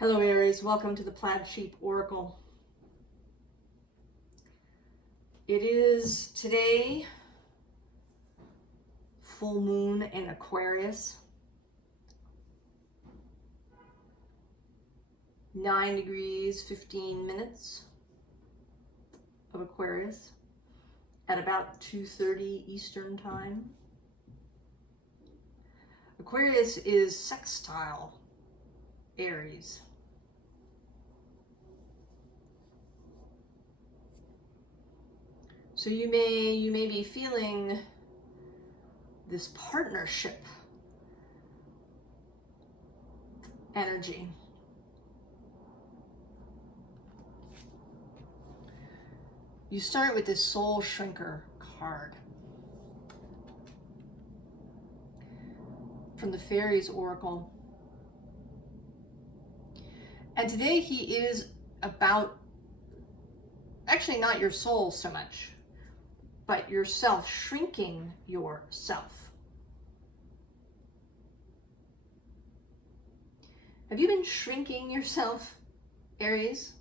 Hello Aries, welcome to the Plaid Oracle. It is today full moon in Aquarius, 9 degrees 15 minutes of Aquarius at about 2:30 Eastern time. Aquarius is sextile Aries. So you may be feeling this partnership energy. You start with this Soul Shrinker card from the Faeries Oracle. And today he is about, actually not your soul so much, but yourself, shrinking yourself. Have you been shrinking yourself, Aries?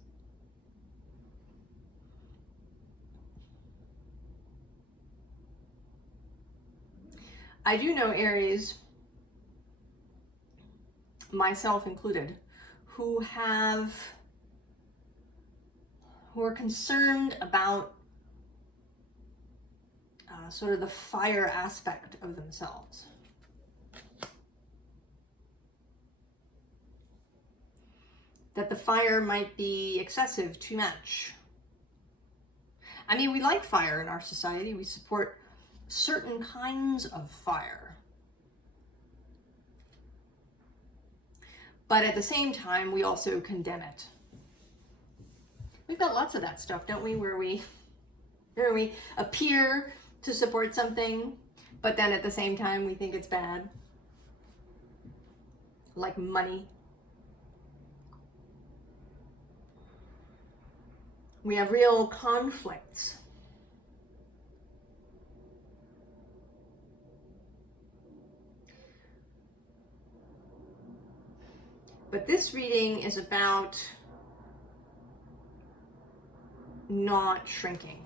I do know Aries, myself included, who are concerned about sort of the fire aspect of themselves. That the fire might be excessive, too much. I mean, we like fire in our society. We support certain kinds of fire. But at the same time, we also condemn it. We've got lots of that stuff, don't we? Where we appear to support something, but then at the same time we think it's bad. Like money. We have real conflicts. But this reading is about not shrinking.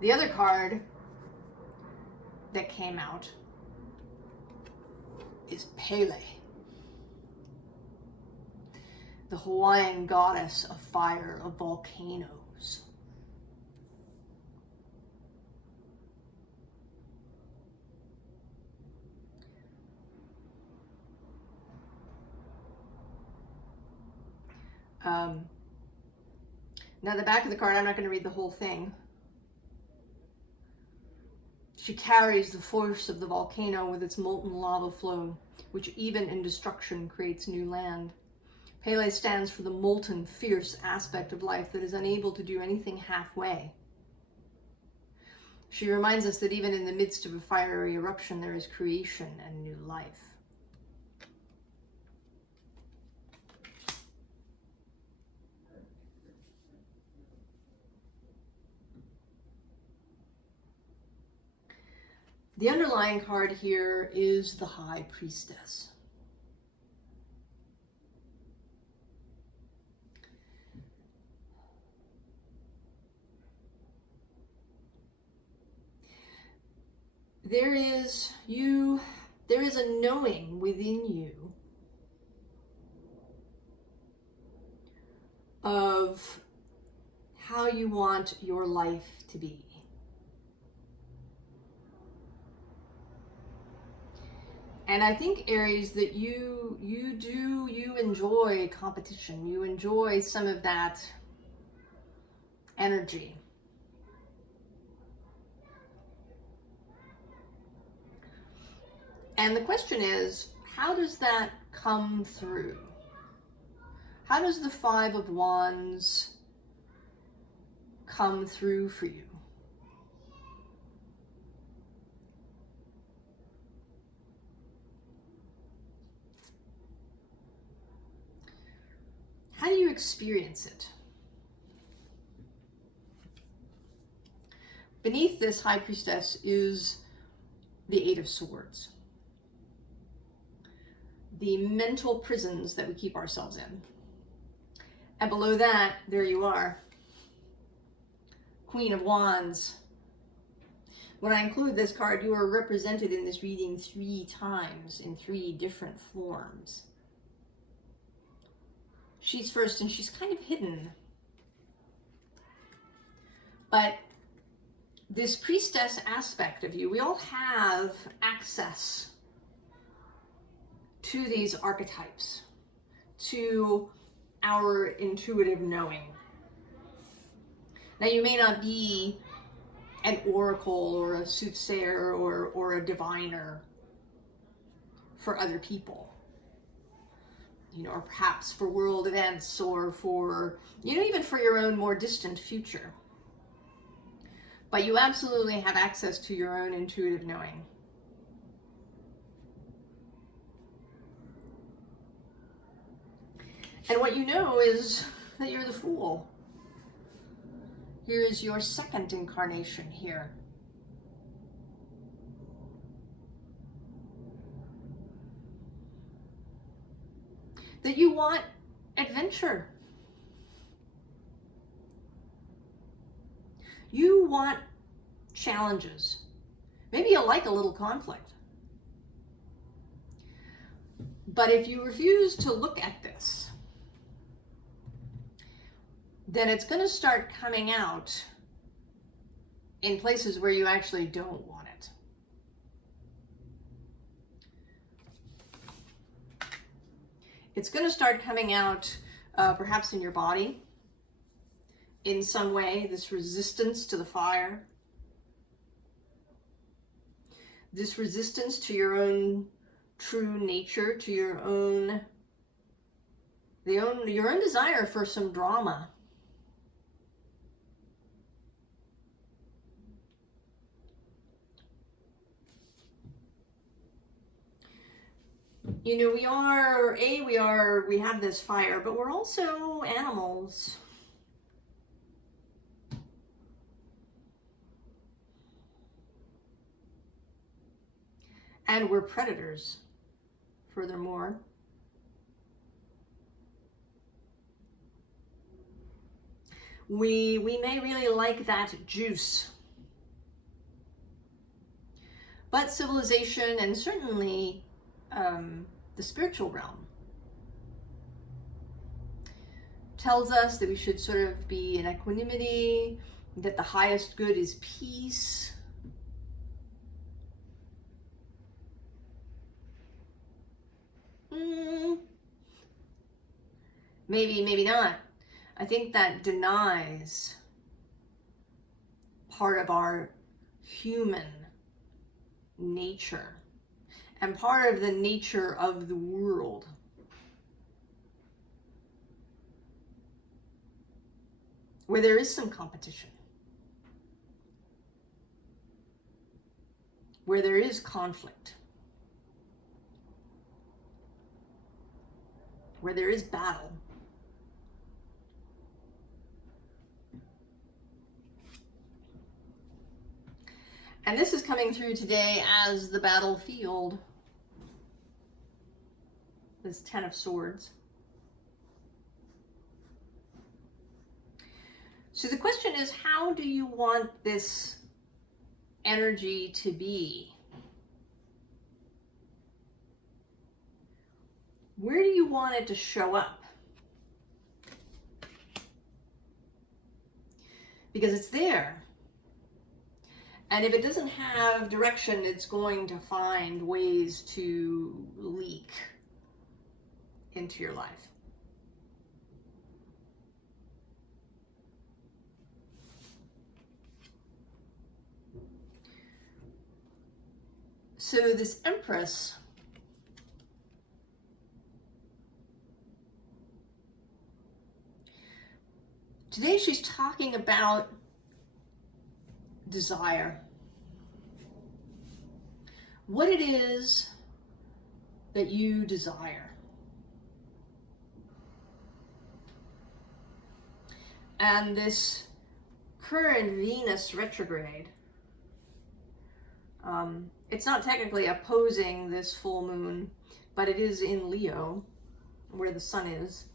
The other card that came out is Pele, the Hawaiian goddess of fire, of volcanoes. Now the back of the card, I'm not going to read the whole thing. She carries the force of the volcano with its molten lava flow, which even in destruction creates new land. Pele stands for the molten, fierce aspect of life that is unable to do anything halfway. She reminds us that even in the midst of a fiery eruption, there is creation and new life. The underlying card here is the High Priestess. There is a knowing within you of how you want your life to be. And I think, Aries, that you enjoy competition. You enjoy some of that energy. And the question is, how does that come through? How does the Five of Wands come through for you? How do you experience it? Beneath this High Priestess is the Eight of Swords. the mental prisons that we keep ourselves in. And below that, there you are, Queen of Wands. When I include this card, you are represented in this reading 3 times in 3 different forms. She's first, and she's kind of hidden. But this priestess aspect of you, we all have access to these archetypes, to our intuitive knowing. Now, you may not be an oracle or a soothsayer or a diviner for other people, you know, or perhaps for world events, or for, you know, even for your own more distant future. But you absolutely have access to your own intuitive knowing. And what you know is that you're the Fool. Here is your second incarnation here. That you want adventure. You want challenges. Maybe you like a little conflict. But if you refuse to look at this, then it's going to start coming out in places where you actually don't want it. It's going to start coming out perhaps in your body in some way, this resistance to the fire, this resistance to your own true nature, to your own desire for some drama. You know, we have this fire, but we're also animals. And we're predators, furthermore. We may really like that juice. But civilization, and certainly the spiritual realm, tells us that we should sort of be in equanimity, that the highest good is peace. Maybe, maybe not. I think that denies part of our human nature and part of the nature of the world. Where there is some competition. Where there is conflict. Where there is battle. And this is coming through today as the battlefield. This 10 of Swords. So the question is, how do you want this energy to be? Where do you want it to show up? Because it's there. And if it doesn't have direction, it's going to find ways to leak into your life. So this Empress, today she's talking about desire. What it is that you desire. And this current Venus retrograde, it's not technically opposing this full moon, but it is in Leo, where the sun is.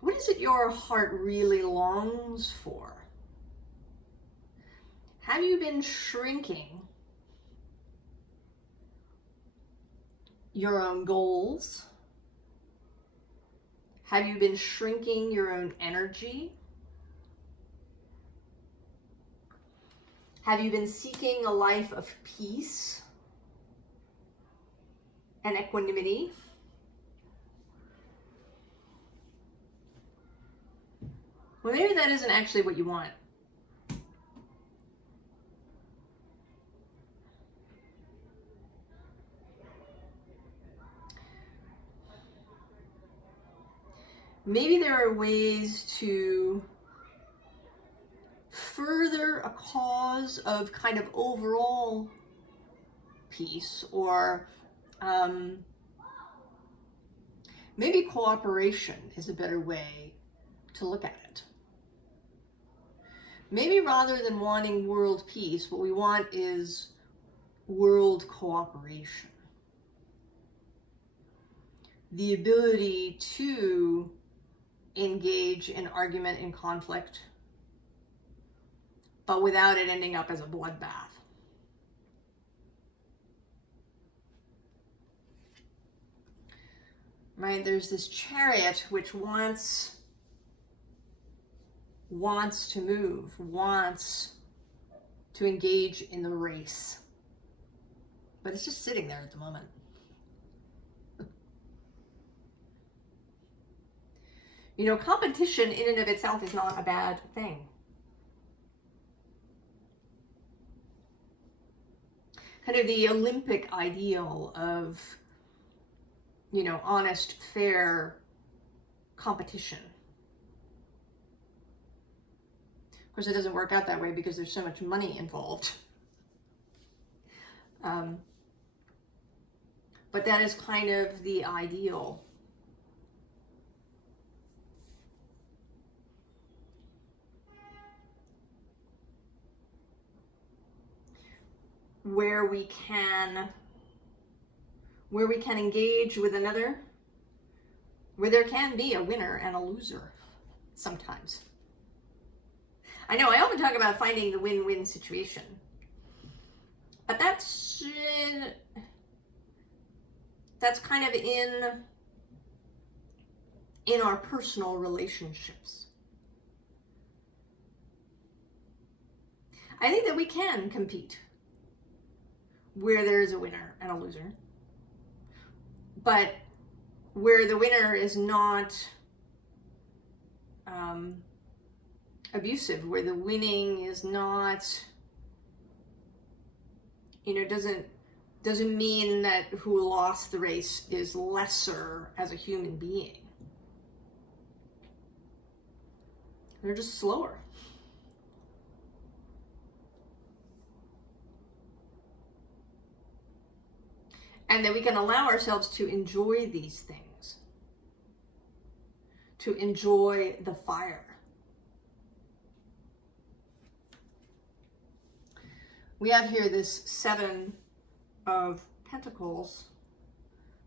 What is it your heart really longs for? Have you been shrinking your own goals? Have you been shrinking your own energy? Have you been seeking a life of peace and equanimity? Well, maybe that isn't actually what you want. Maybe there are ways to further a cause of kind of overall peace, or maybe cooperation is a better way to look at it. Maybe rather than wanting world peace, what we want is world cooperation. The ability to engage in argument and conflict, but without it ending up as a bloodbath. Right? There's this chariot which wants to move, wants to engage in the race, but it's just sitting there at the moment. You know, competition in and of itself is not a bad thing. Kind of the Olympic ideal of, you know, honest, fair competition. Of course, it doesn't work out that way because there's so much money involved. But that is kind of the ideal. Where we can engage with another, where there can be a winner and a loser sometimes. I know I often talk about finding the win-win situation, but that's kind of in our personal relationships. I think that we can compete where there is a winner and a loser, but where the winner is not abusive, where the winning is not, you know, doesn't mean that who lost the race is lesser as a human being. They're just slower. And that we can allow ourselves to enjoy these things, to enjoy the fire. We have here this 7 of Pentacles,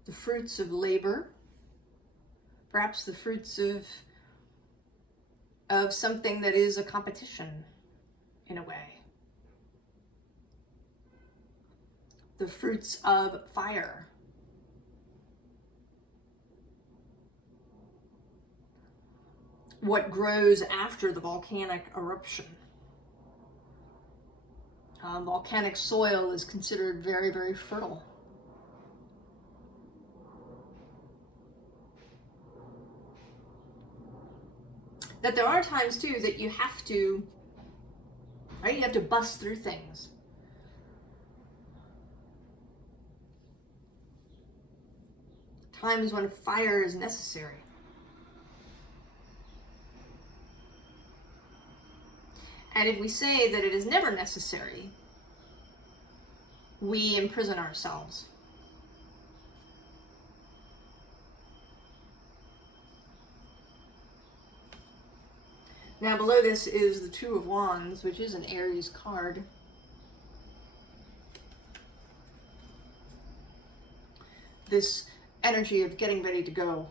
the fruits of labor, perhaps the fruits of something that is a competition in a way. The fruits of fire. What grows after the volcanic eruption. Volcanic soil is considered very, very fertile. That there are times too that you have to, right? You have to bust through things. Times when fire is necessary. And if we say that it is never necessary, we imprison ourselves. Now below this is the 2 of Wands, which is an Aries card. this energy of getting ready to go.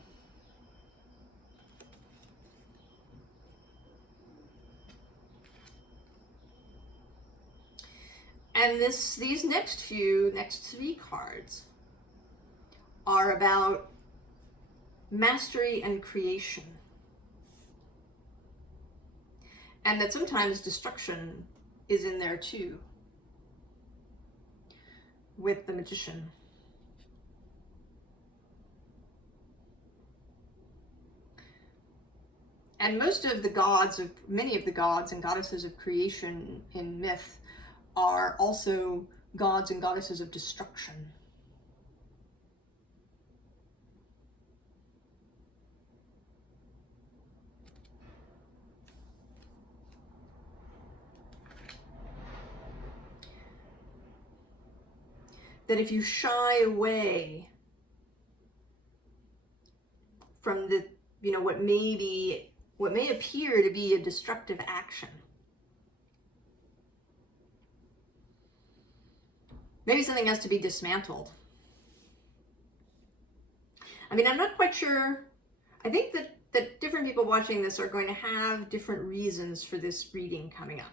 And these next three cards are about mastery and creation. And that sometimes destruction is in there too, with the Magician. And many of the gods and goddesses of creation in myth are also gods and goddesses of destruction. That if you shy away from the, what may appear to be a destructive action, maybe something has to be dismantled. I mean, I'm not quite sure. I think that different people watching this are going to have different reasons for this reading coming up.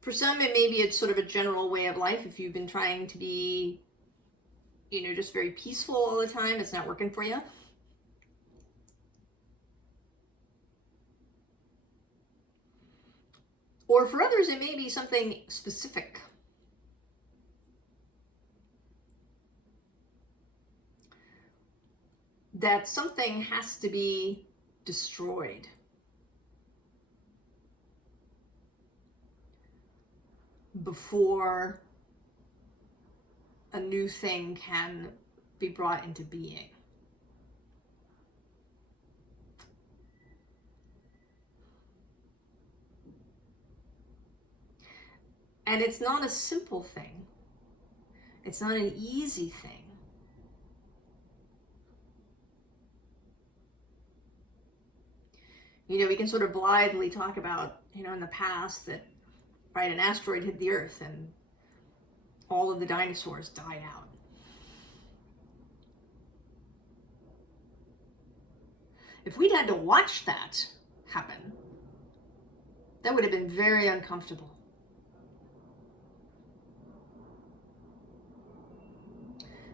For some, it's sort of a general way of life. If you've been trying to be, just very peaceful all the time, it's not working for you. Or for others, it may be something specific. That something has to be destroyed. Before a new thing can be brought into being. And it's not a simple thing. It's not an easy thing. We can sort of blithely talk about, in the past that, right, an asteroid hit the Earth and all of the dinosaurs died out. If we'd had to watch that happen, that would have been very uncomfortable.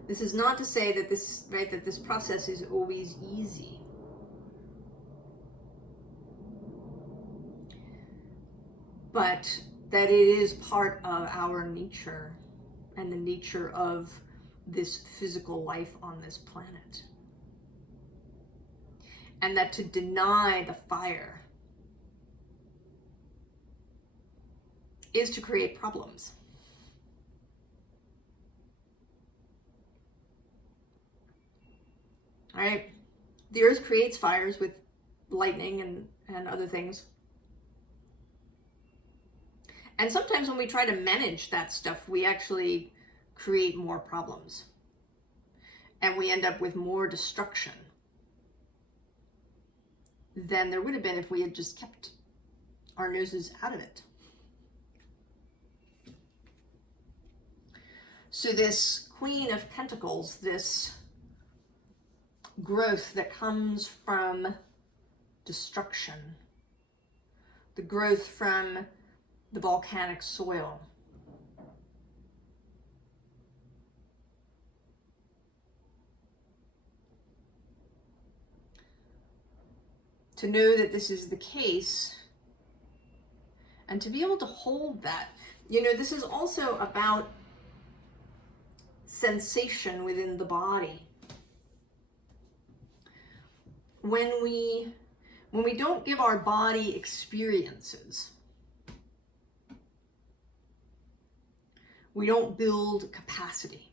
This is not to say that this process is always easy. But that it is part of our nature and the nature of this physical life on this planet. And that to deny the fire is to create problems. All right? The Earth creates fires with lightning and other things. And sometimes when we try to manage that stuff, we actually create more problems. And we end up with more destruction than there would have been if we had just kept our noses out of it. So this Queen of Pentacles, this growth that comes from destruction, the growth from the volcanic soil, to know that this is the case and to be able to hold that. This is also about sensation within the body. When we don't give our body experiences, we don't build capacity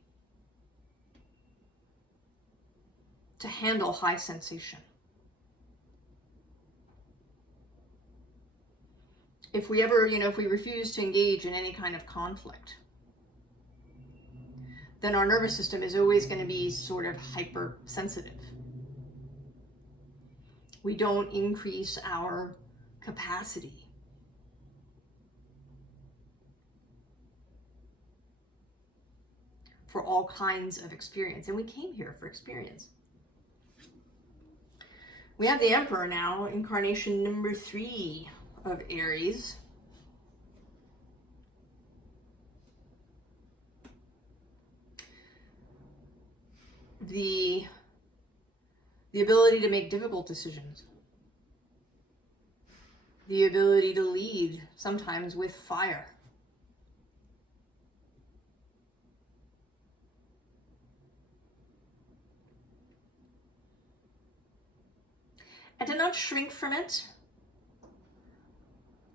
to handle high sensation. If we ever, if we refuse to engage in any kind of conflict, then our nervous system is always going to be sort of hypersensitive. We don't increase our capacity. for all kinds of experience. And we came here for experience. We have the Emperor now, incarnation number 3 of Aries. The ability to make difficult decisions. The ability to lead, sometimes with fire. And to not shrink from it.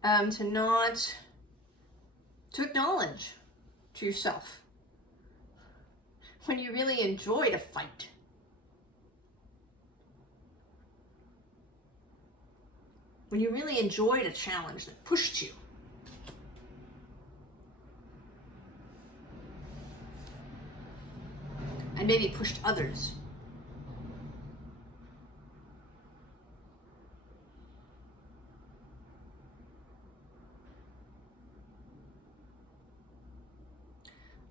To acknowledge to yourself when you really enjoyed a fight. When you really enjoyed a challenge that pushed you. And maybe pushed others.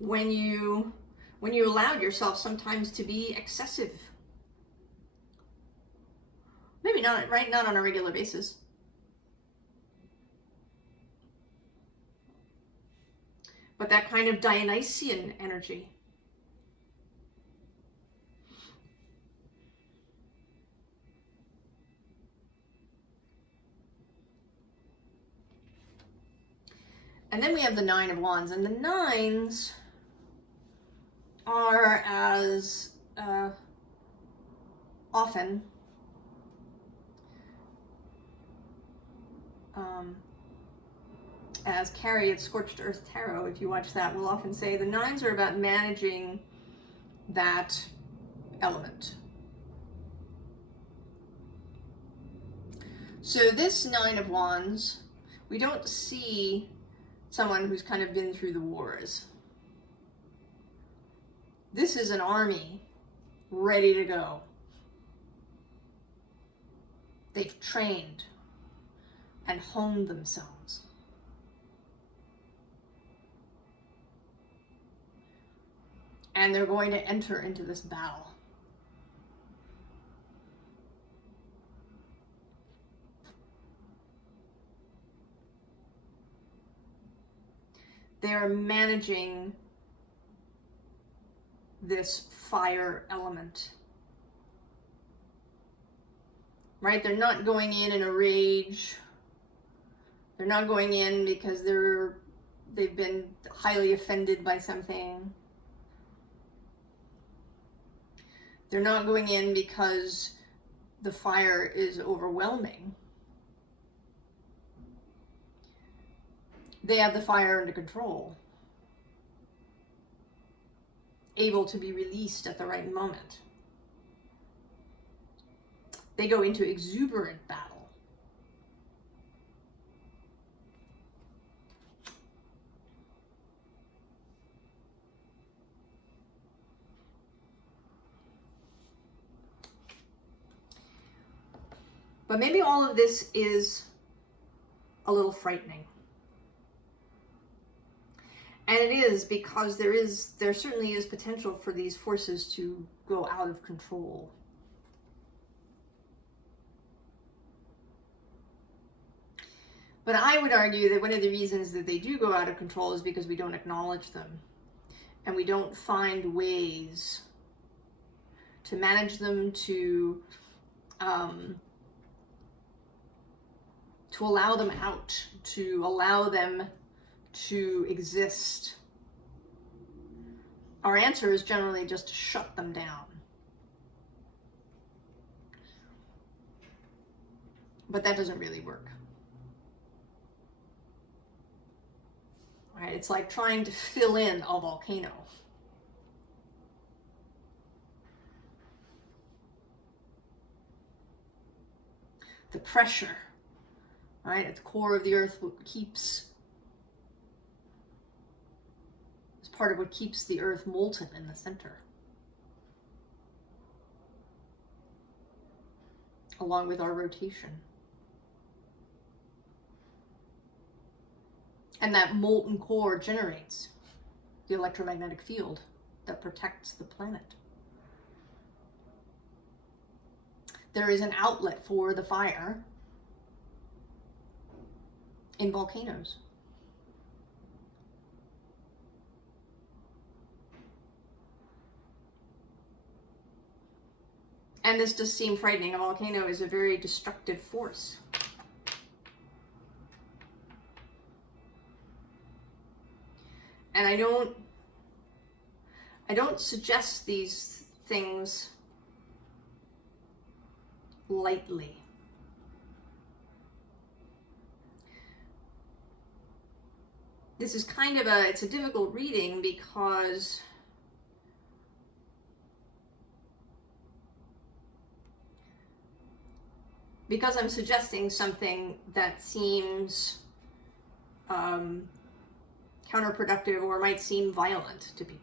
When you allowed yourself sometimes to be excessive. Maybe not, right? Not on a regular basis. But that kind of Dionysian energy. And then we have the 9 of Wands, and the 9s are as often as Carrie at Scorched Earth Tarot, if you watch that, will often say the 9s are about managing that element. So this 9 of Wands, we don't see someone who's kind of been through the wars. This is an army ready to go. They've trained and honed themselves. And they're going to enter into this battle. They're managing this fire element. Right? They're not going in a rage. They're not going in because they've been highly offended by something. They're not going in because the fire is overwhelming. They have the fire under control, able to be released at the right moment. They go into exuberant battle. But maybe all of this is a little frightening. And it is because there certainly is potential for these forces to go out of control. But I would argue that one of the reasons that they do go out of control is because we don't acknowledge them. And we don't find ways to manage them, to allow them out, to allow them to exist. Our answer is generally just to shut them down. But that doesn't really work. Right? It's like trying to fill in a volcano. The pressure, right, at the core of the earth keeps part of what keeps the earth molten in the center, along with our rotation. And that molten core generates the electromagnetic field that protects the planet. There is an outlet for the fire in volcanoes. And this does seem frightening. A volcano is a very destructive force. And I don't suggest these things lightly. This is kind of it's a difficult reading because I'm suggesting something that seems counterproductive or might seem violent to people.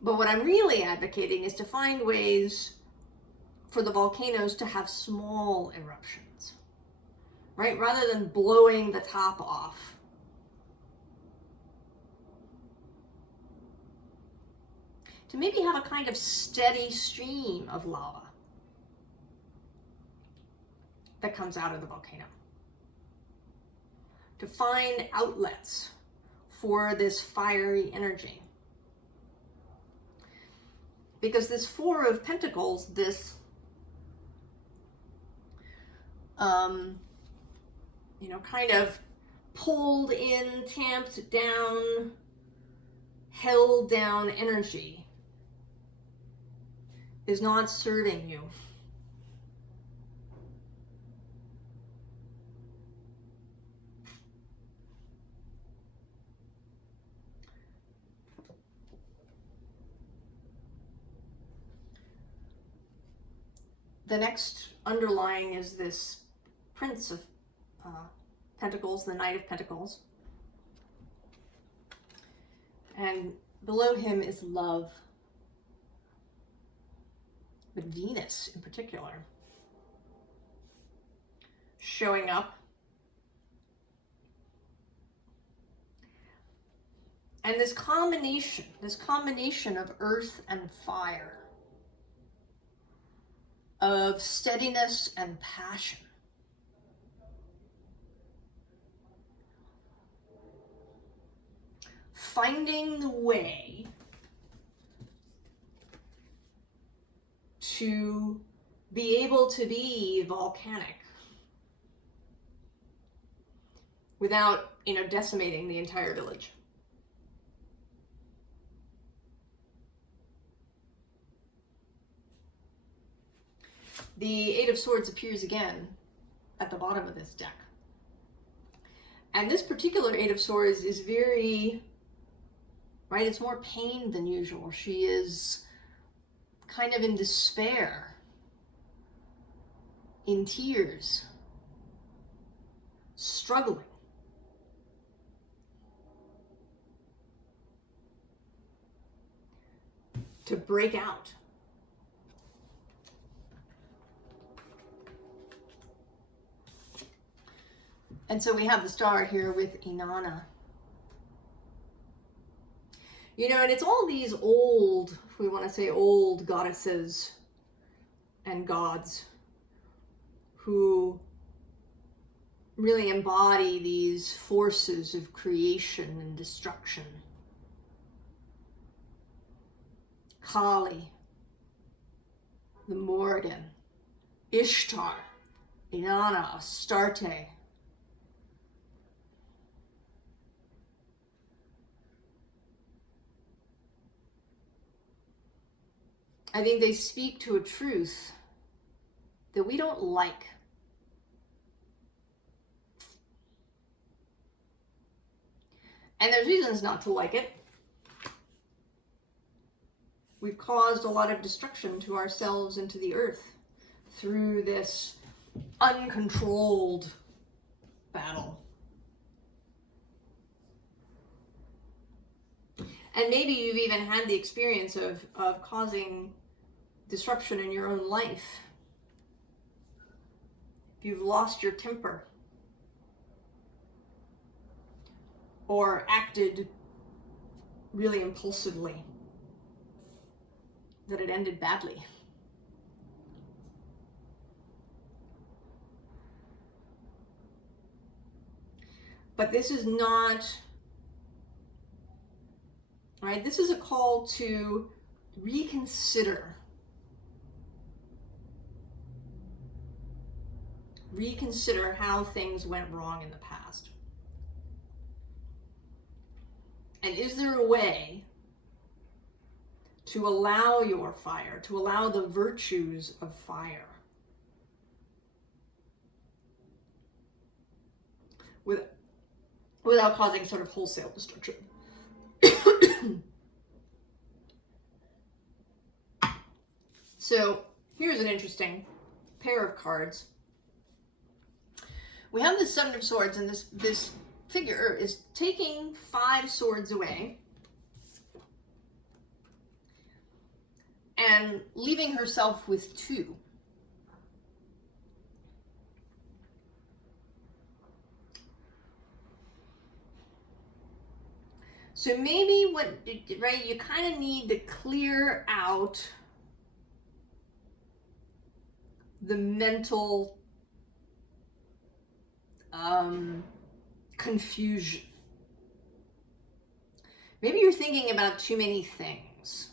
But what I'm really advocating is to find ways for the volcanoes to have small eruptions, right? Rather than blowing the top off. To maybe have a kind of steady stream of lava that comes out of the volcano. To find outlets for this fiery energy. Because this Four of Pentacles, this, kind of pulled in, tamped down, held down energy is not serving you. The next underlying is this Prince of Pentacles, the Knight of Pentacles. And below him is love. But Venus in particular, showing up. And this combination of earth and fire, of steadiness and passion. Finding the way to be able to be volcanic without, decimating the entire village. The Eight of Swords appears again at the bottom of this deck. And this particular Eight of Swords is very, right, it's more pain than usual. She is kind of in despair, in tears, struggling. To break out. And so we have the star here with Inanna. And it's all these old, if we want to say old goddesses and gods who really embody these forces of creation and destruction. Kali, the Morrigan, Ishtar, Inanna, Astarte. I think they speak to a truth that we don't like. And there's reasons not to like it. We've caused a lot of destruction to ourselves and to the earth through this uncontrolled battle. And maybe you've even had the experience of causing disruption in your own life. If you've lost your temper or acted really impulsively, that it ended badly. But this is not, right? This is a call to reconsider. Reconsider how things went wrong in the past. And is there a way to allow your fire, to allow the virtues of fire without causing sort of wholesale destruction? So here's an interesting pair of cards. We have the Seven of Swords, and this figure is taking 5 swords away and leaving herself with 2. So maybe right, you kind of need to clear out the mental confusion. Maybe you're thinking about too many things.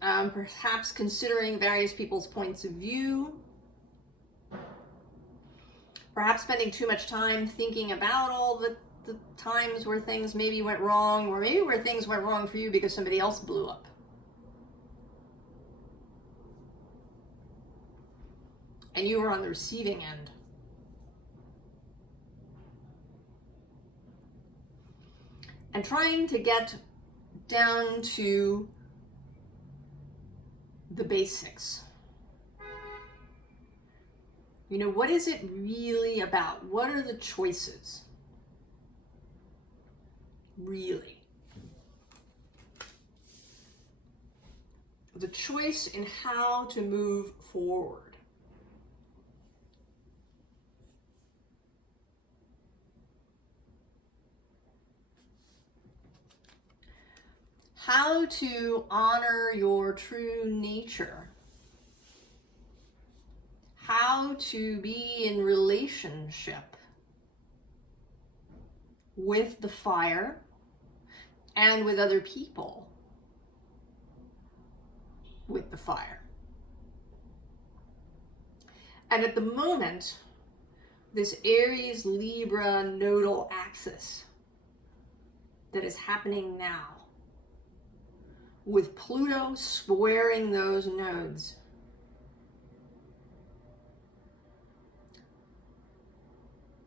Perhaps considering various people's points of view. Perhaps spending too much time thinking about all the times where things maybe went wrong, or maybe where things went wrong for you because somebody else blew up. And you were on the receiving end. And trying to get down to the basics. You know, what is it really about? What are the choices? Really. The choice in how to move forward. How to honor your true nature. How to be in relationship with the fire and with other people with the fire. And at the moment, this Aries Libra nodal axis that is happening now, with Pluto squaring those nodes,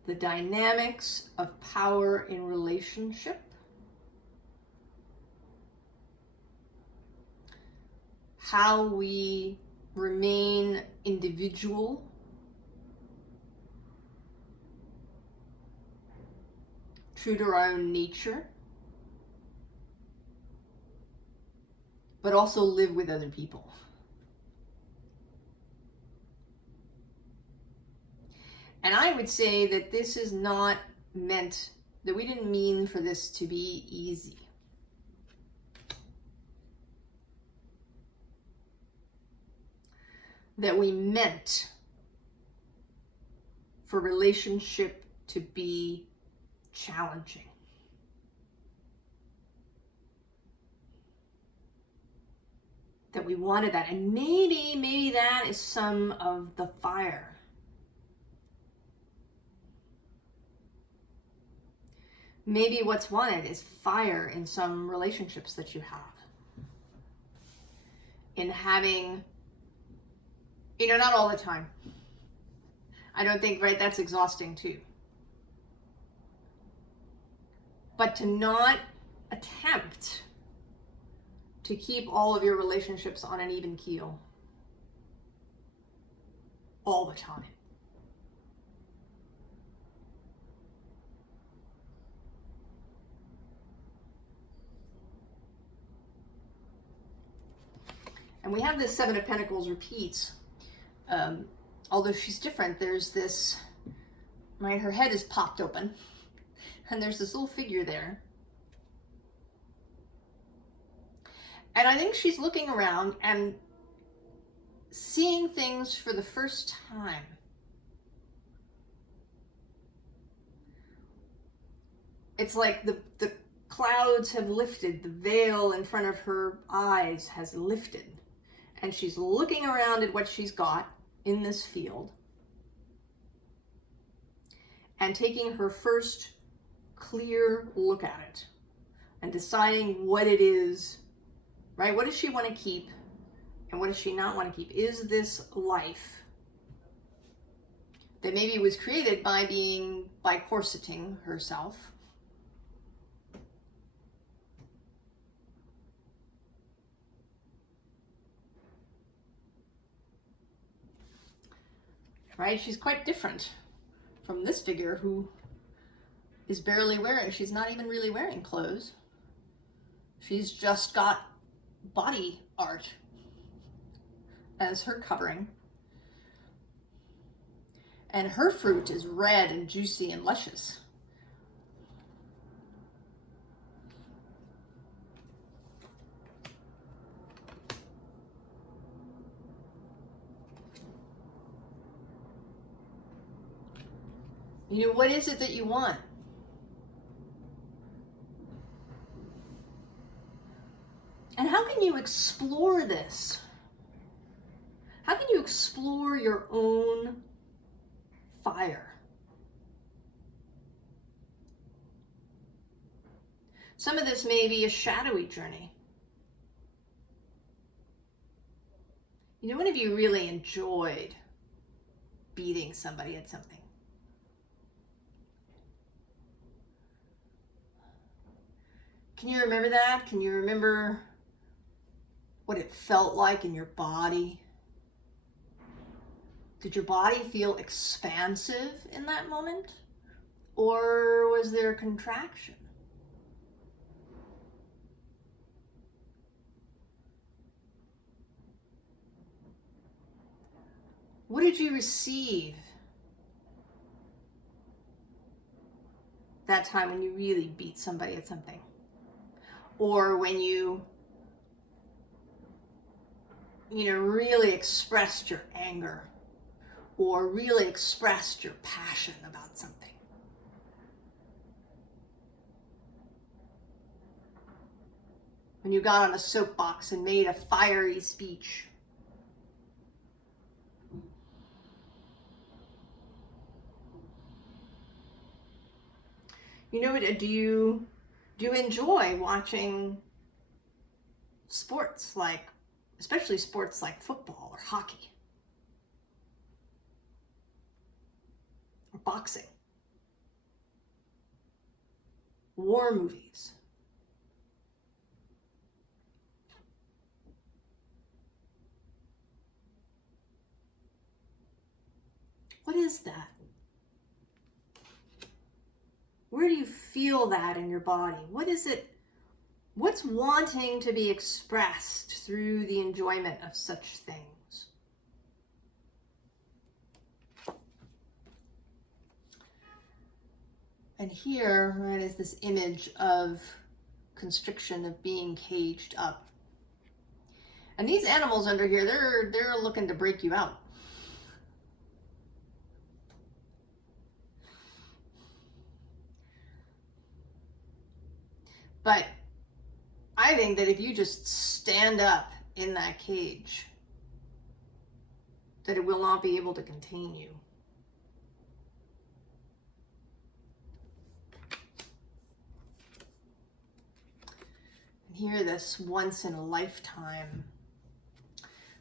the dynamics of power in relationship, how we remain individual, true to our own nature, but also live with other people. And I would say that this is not meant, that we didn't mean for this to be easy. That we meant for relationship to be challenging. That we wanted that. And maybe that is some of the fire. Maybe what's wanted is fire in some relationships that you have. In having, you know, not all the time. I don't think, right, that's exhausting too. But to not attempt to keep all of your relationships on an even keel all the time. And we have this Seven of Pentacles repeats. Although she's different, there's this, right, her head is popped open. And there's this little figure there. And I think she's looking around and seeing things for the first time. It's like the clouds have lifted, the veil in front of her eyes has lifted, and she's looking around at what she's got in this field and taking her first clear look at it and deciding what it is, right? What does she want to keep and what does she not want to keep? Is this life that maybe was created by corseting herself? Right? She's quite different from this figure who is barely wearing, she's not even really wearing clothes. She's just got body art as her covering. And her fruit is red and juicy and luscious. You know, what is it that you want? And how can you explore this? How can you explore your own fire? Some of this may be a shadowy journey. You know, when have you really enjoyed beating somebody at something? Can you remember that? Can you remember what it felt like in your body? Did your body feel expansive in that moment? Or was there a contraction? What did you receive that time when you really beat somebody at something? Or when you really expressed your anger or really expressed your passion about something? When you got on a soapbox and made a fiery speech? You know, do you enjoy watching sports, especially sports like football or hockey or boxing, war movies? What is that? Where do you feel that in your body? What is it? What's wanting to be expressed through the enjoyment of such things? And here, right, is this image of constriction, of being caged up. And these animals under here, they're looking to break you out. But I think that if you just stand up in that cage, that it will not be able to contain you. And here, this once in a lifetime,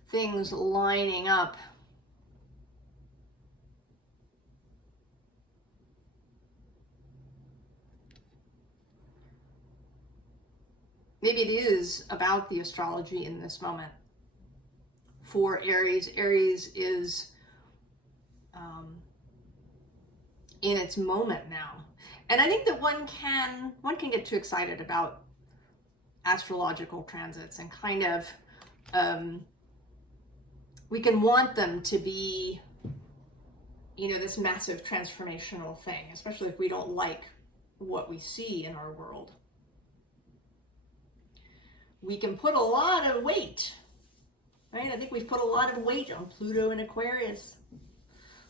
things lining up. Maybe it is about the astrology in this moment. For Aries, Aries is in its moment now. And I think that one can get too excited about astrological transits and kind of, we can want them to be, this massive transformational thing, especially if we don't like what we see in our world. we can put a lot of weight, right? I think we've put a lot of weight on Pluto and Aquarius.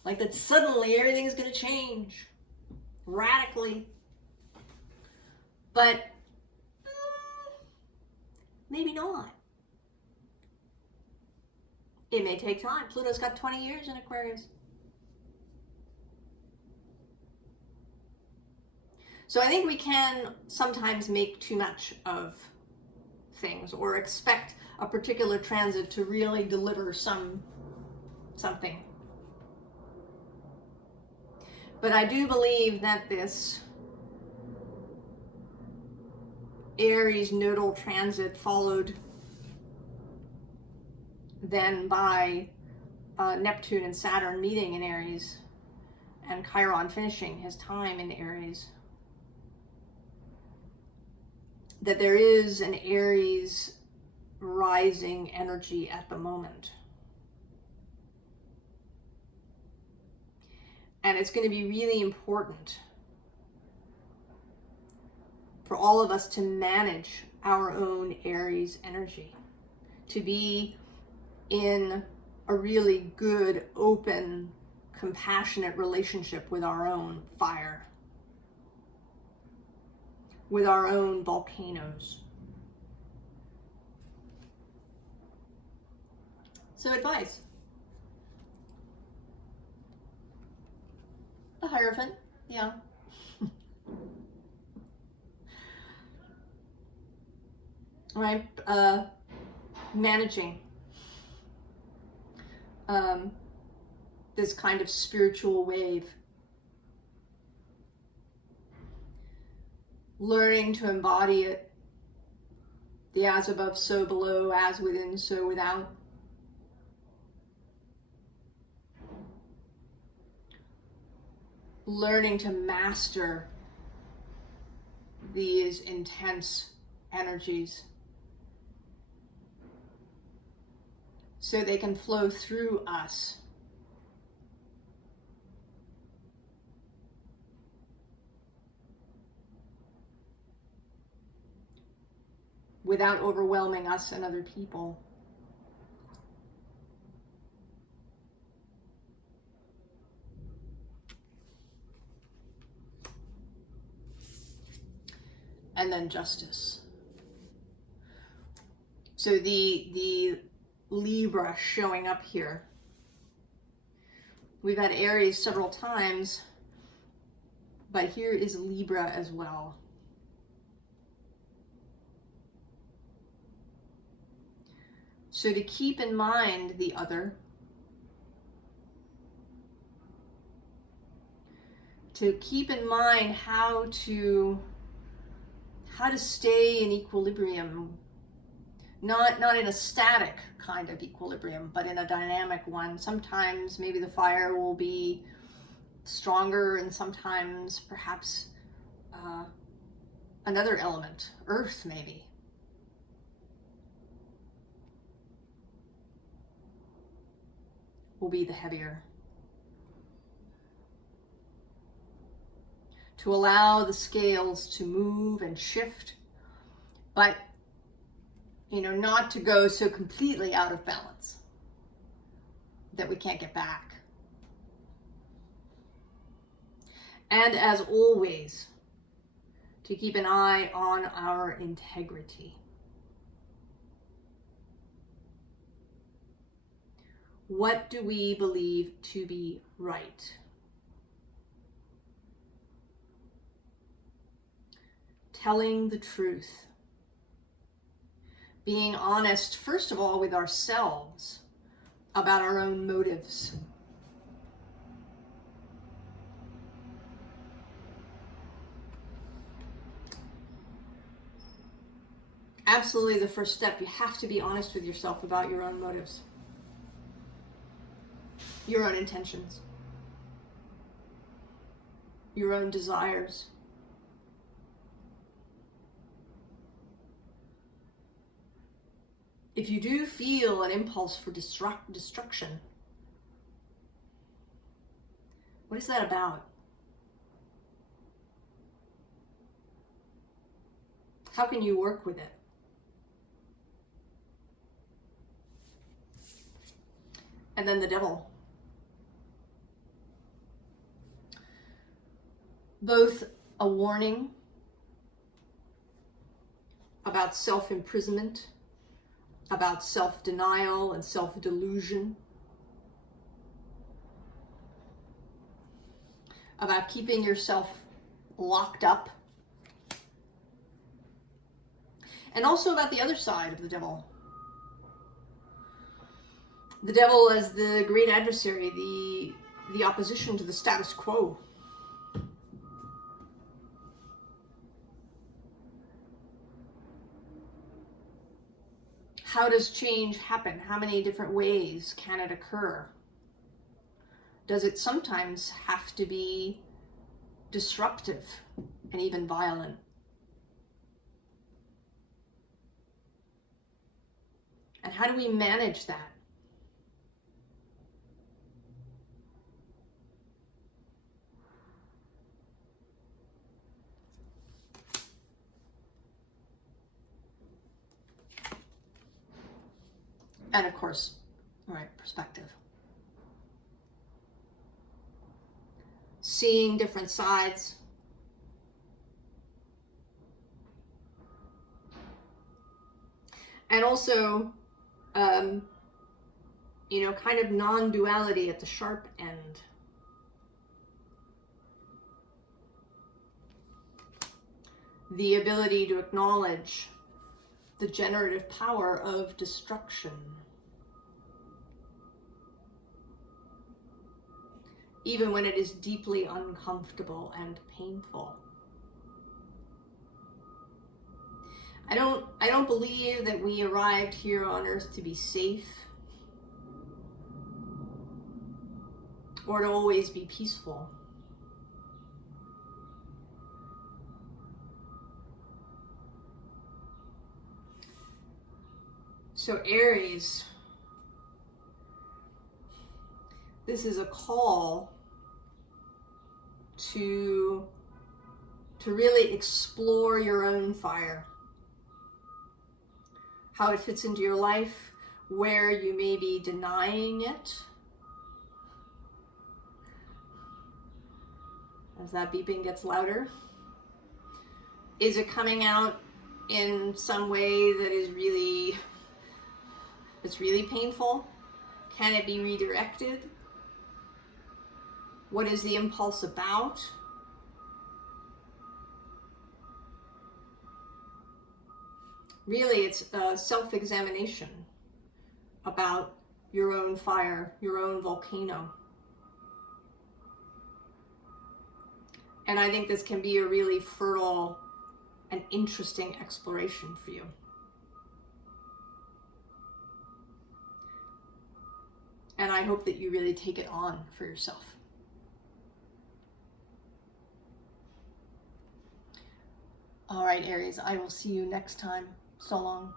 Like that suddenly everything's going to change radically. But maybe not. It may take time. Pluto's got 20 years in Aquarius. So I think we can sometimes make too much of things or expect a particular transit to really deliver something. But I do believe that this Aries nodal transit followed then by Neptune and Saturn meeting in Aries and Chiron finishing his time in Aries, that there is an Aries rising energy at the moment. And it's going to be really important for all of us to manage our own Aries energy, to be in a really good, open, compassionate relationship with our own fire, with our own volcanoes. So advice. The Hierophant, yeah. Right, managing this kind of spiritual wave. Learning to embody it, the as above, so below, as within, so without. Learning to master these intense energies so they can flow through us. Without overwhelming us and other people. And then justice. So the Libra showing up here. We've had Aries several times, but here is Libra as well. So to keep in mind the other, to keep in mind how to stay in equilibrium, not in a static kind of equilibrium, but in a dynamic one. Sometimes maybe the fire will be stronger, and sometimes perhaps another element, earth maybe. Will be the heavier. To allow the scales to move and shift, but not to go so completely out of balance that we can't get back. And as always, to keep an eye on our integrity. What do we believe to be right? Telling the truth. Being honest, first of all, with ourselves about our own motives. Absolutely the first step. You have to be honest with yourself about your own motives. Your own intentions. Your own desires. If you do feel an impulse for destruction, what is that about? How can you work with it? And then the Devil. Both a warning about self-imprisonment, about self-denial and self-delusion, about keeping yourself locked up, and also about the other side of the Devil. The Devil as the great adversary, the opposition to the status quo. How does change happen? How many different ways can it occur? Does it sometimes have to be disruptive and even violent? And how do we manage that? And of course, all right, perspective. Seeing different sides. And also, you know, kind of non-duality at the sharp end. The ability to acknowledge the generative power of destruction. Even when it is deeply uncomfortable and painful. I don't believe that we arrived here on Earth to be safe or to always be peaceful. So Aries, this is a call to really explore your own fire. How it fits into your life, where you may be denying it. As that beeping gets louder. Is it coming out in some way that is really painful? Can it be redirected? What is the impulse about? Really, it's a self-examination about your own fire, your own volcano. And I think this can be a really fertile and interesting exploration for you. And I hope that you really take it on for yourself. All right, Aries, I will see you next time. So long.